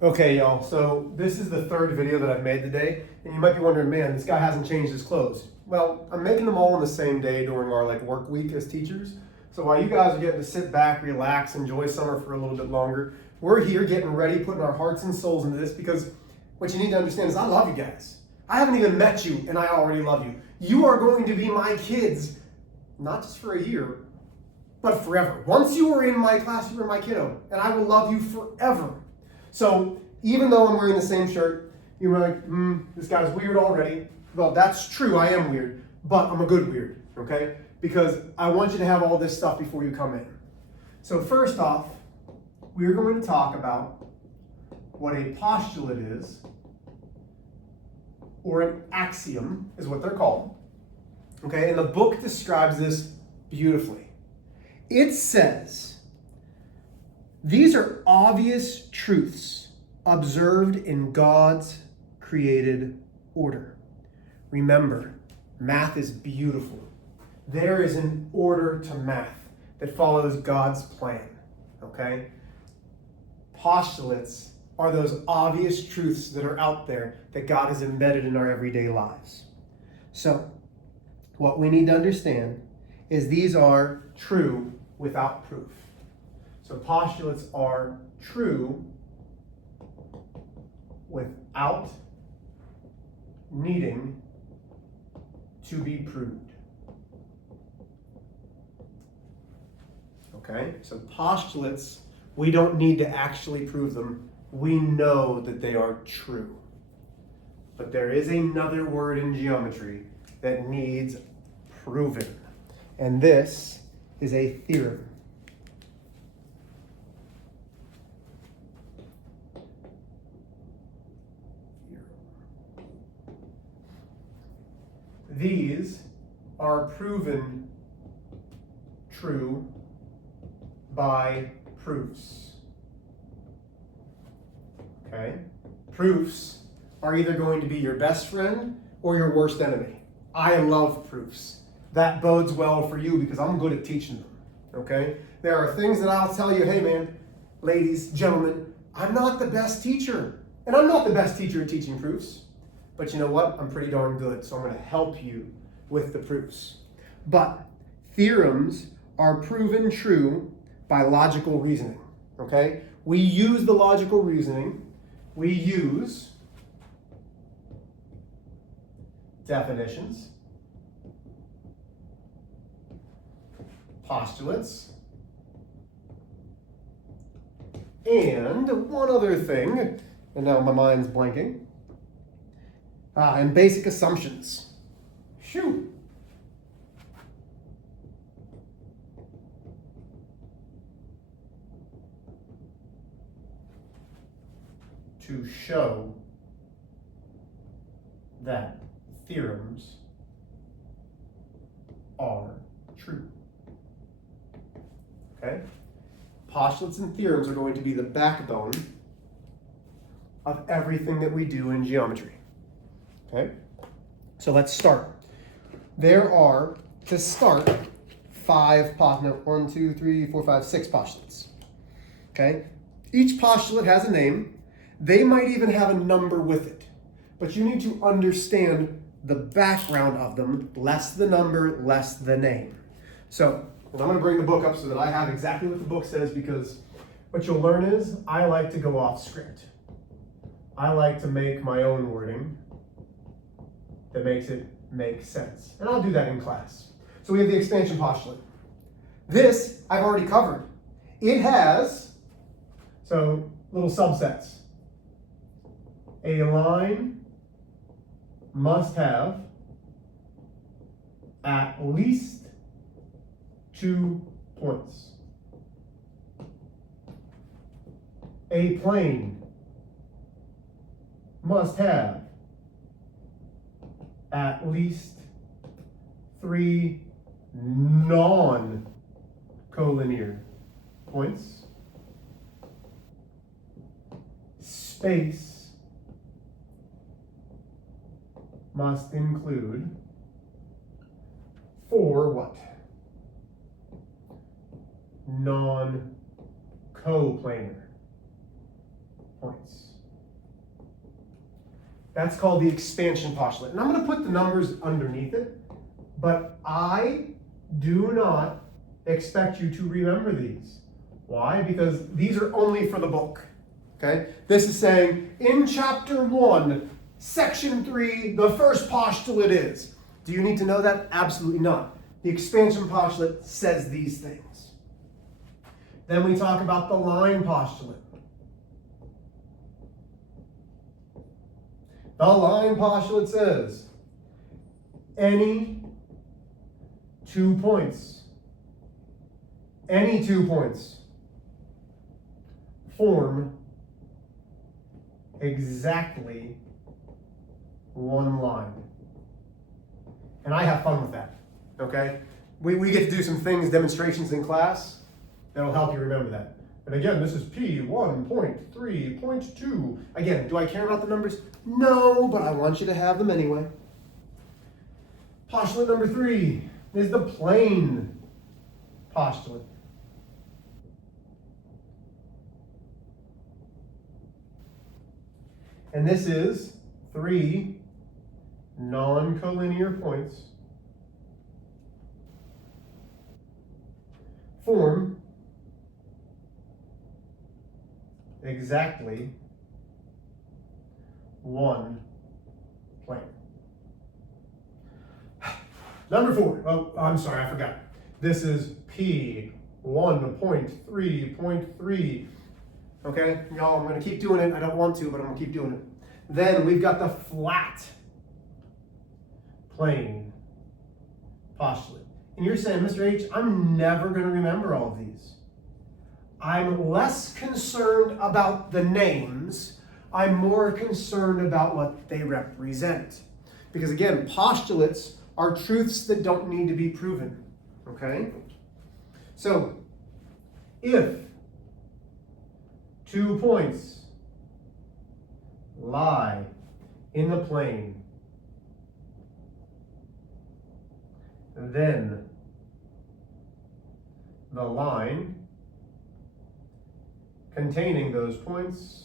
Okay, y'all, so this is the third video that I've made today, and you might be wondering, man, this guy hasn't changed his clothes. Well, I'm making them all on the same day during our work week as teachers. So while you guys are getting to sit back, relax, enjoy summer for a little bit longer, we're here getting ready, putting our hearts and souls into this, because what you need to understand is I love you guys. I haven't even met you, and I already love you. You are going to be my kids, not just for a year, but forever. Once you are in my class, you are my kiddo, and I will love you forever. So even though I'm wearing the same shirt, you're like, this guy's weird already. Well, that's true, I am weird, but I'm a good weird, okay? Because I want you to have all this stuff before you come in. So first off, we're going to talk about what a postulate is, or an axiom is what they're called. Okay, and the book describes this beautifully. It says, these are obvious truths observed in God's created order. Remember, math is beautiful. There is an order to math that follows God's plan, okay? Postulates are those obvious truths that are out there that God has embedded in our everyday lives. So, what we need to understand is these are true without proof. So postulates are true without needing to be proved. Okay? So postulates, we don't need to actually prove them. We know that they are true. But there is another word in geometry that needs proven. And this is a theorem. These are proven true by proofs. Okay? Proofs are either going to be your best friend or your worst enemy. I love proofs. That bodes well for you because I'm good at teaching them. Okay? There are things that I'll tell you, hey man, ladies, gentlemen, I'm not the best teacher. And I'm not the best teacher at teaching proofs. But you know what? I'm pretty darn good, so I'm going to help you with the proofs. But theorems are proven true by logical reasoning, okay? We use the logical reasoning. We use definitions, postulates, and one other thing, and now my mind's blanking, and basic assumptions. Phew. To show that theorems are true. Okay? Postulates and theorems are going to be the backbone of everything that we do in geometry. Okay? So let's start. There are, to start, 6 postulates. Okay? Each postulate has a name. They might even have a number with it. But you need to understand the background of them, less the number, less the name. So, I'm going to bring the book up so that I have exactly what the book says, because what you'll learn is I like to go off script. I like to make my own wording that makes it make sense. And I'll do that in class. So we have the expansion postulate. This I've already covered. It has, so little subsets. A line must have at least 2 points. A plane must have at least 3 non-collinear points. Space must include 4 what? Non-coplanar points. That's called the expansion postulate. And I'm going to put the numbers underneath it, but I do not expect you to remember these. Why? Because these are only for the book. Okay? This is saying, in chapter 1, section 3, the first postulate is. Do you need to know that? Absolutely not. The expansion postulate says these things. Then we talk about the line postulate. The line postulate says, any 2 points form exactly one line. And I have fun with that, okay? We get to do some things, demonstrations in class, that'll help you remember that. And again, this is P1.3.2. Again, do I care about the numbers? No, but I want you to have them anyway. Postulate number 3 is the plane postulate. And this is 3 non-collinear points form exactly one plane. Number 4. Oh, I'm sorry, I forgot. This is P1.3.3. Okay, y'all, I'm going to keep doing it. I don't want to, but I'm going to keep doing it. Then we've got the flat plane postulate. And you're saying, Mr. H, I'm never going to remember all of these. I'm less concerned about the names. I'm more concerned about what they represent. Because again, postulates are truths that don't need to be proven. Okay? So, if 2 points lie in the plane, then the line containing those points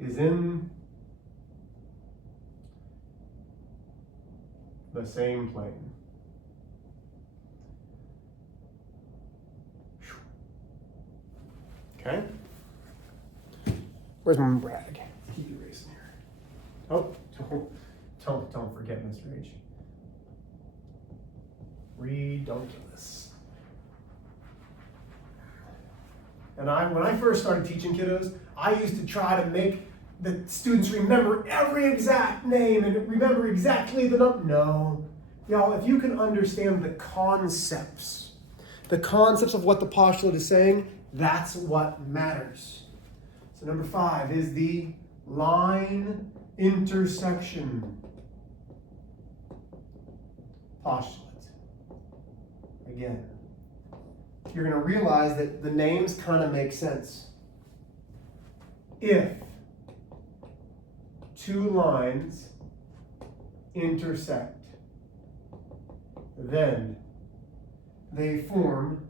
is in the same plane. Okay? Where's my rag? Keep erasing here. Oh, don't forget, Mr. H. Redunculus. And when I first started teaching kiddos, I used to try to make the students remember every exact name and remember exactly the number. No. Y'all, if you can understand the concepts of what the postulate is saying, that's what matters. So number 5 is the line intersection postulate. Again, you're going to realize that the names kind of make sense. If 2 lines intersect, then they form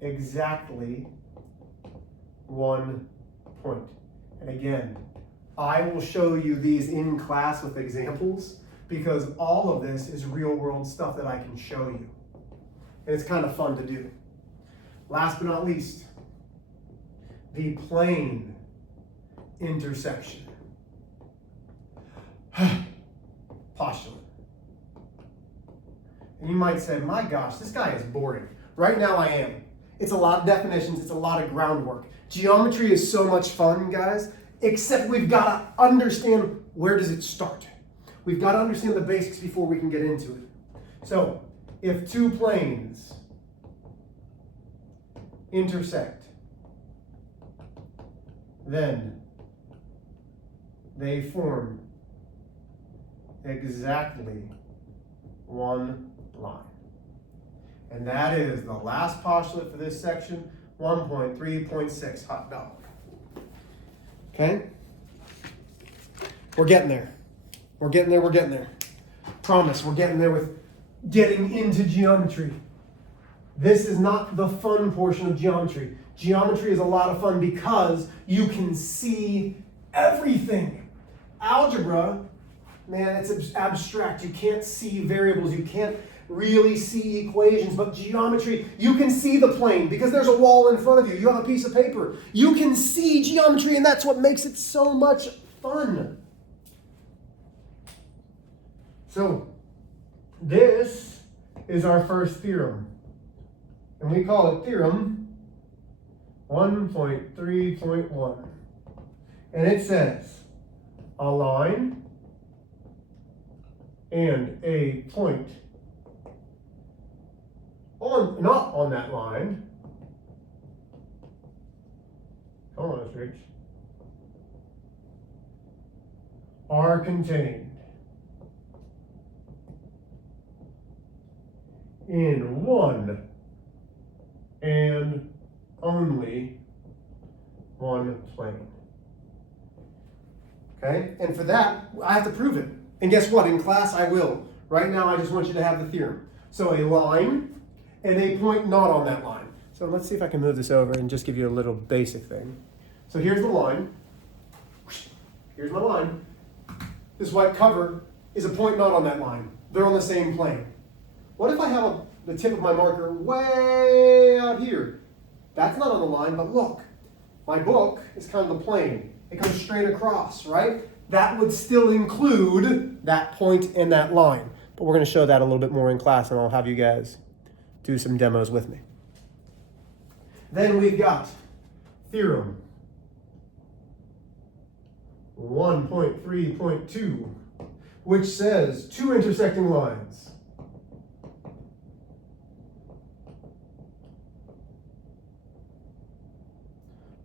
exactly 1 point. And again, I will show you these in class with examples because all of this is real world stuff that I can show you. And it's kind of fun to do. Last but not least, the plane intersection postulate. And you might say, my gosh, this guy is boring. Right now I am. It's a lot of definitions, it's a lot of groundwork. Geometry is so much fun, guys, except we've got to understand where does it start. We've got to understand the basics before we can get into it. So, if 2 planes intersect, then they form exactly 1 line. And that is the last postulate for this section, 1.3.6, hot dog. Okay? We're getting there. We're getting there. Promise, we're getting there with getting into geometry. This is not the fun portion of geometry. Geometry is a lot of fun because you can see everything. Algebra, man, it's abstract. You can't see variables. You can't really see equations. But geometry, you can see the plane because there's a wall in front of you. You have a piece of paper. You can see geometry, and that's what makes it so much fun. So, this is our first theorem. And we call it Theorem 1.3.1. And it says, a line and a point not on that line. Come on, Rich. Are contained in one and only one plane. Okay? And for that, I have to prove it. And guess what? In class, I will. Right now, I just want you to have the theorem. So a line and a point not on that line. So let's see if I can move this over and just give you a little basic thing. So here's the line. Here's my line. This white cover is a point not on that line. They're on the same plane. What if I have the tip of my marker way out here? That's not on the line, but look. My book is kind of the plane. It comes straight across, right? That would still include that point and that line. But we're going to show that a little bit more in class, and I'll have you guys do some demos with me. Then we've got Theorem 1.3.2, which says two intersecting lines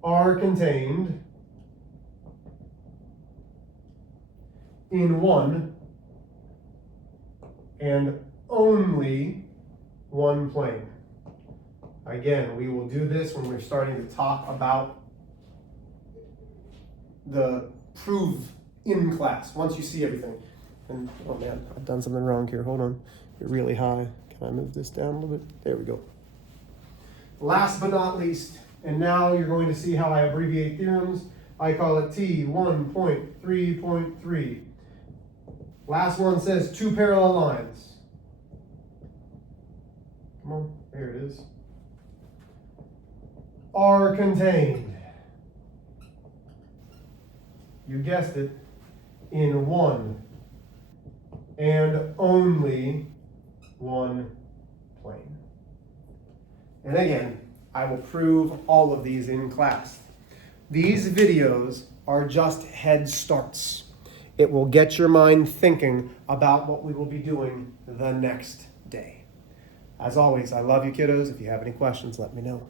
are contained in one and only one plane. Again, we will do this when we're starting to talk about the proof in class, once you see everything. And, oh man, I've done something wrong here. Hold on. You're really high. Can I move this down a little bit? There we go. Last but not least, and now you're going to see how I abbreviate theorems. I call it T1.3.3. Last one says two parallel lines. Come on, there it is. Are contained, you guessed it, in one and only one plane. And again, I will prove all of these in class. These videos are just head starts. It will get your mind thinking about what we will be doing the next day. As always, I love you, kiddos. If you have any questions, let me know.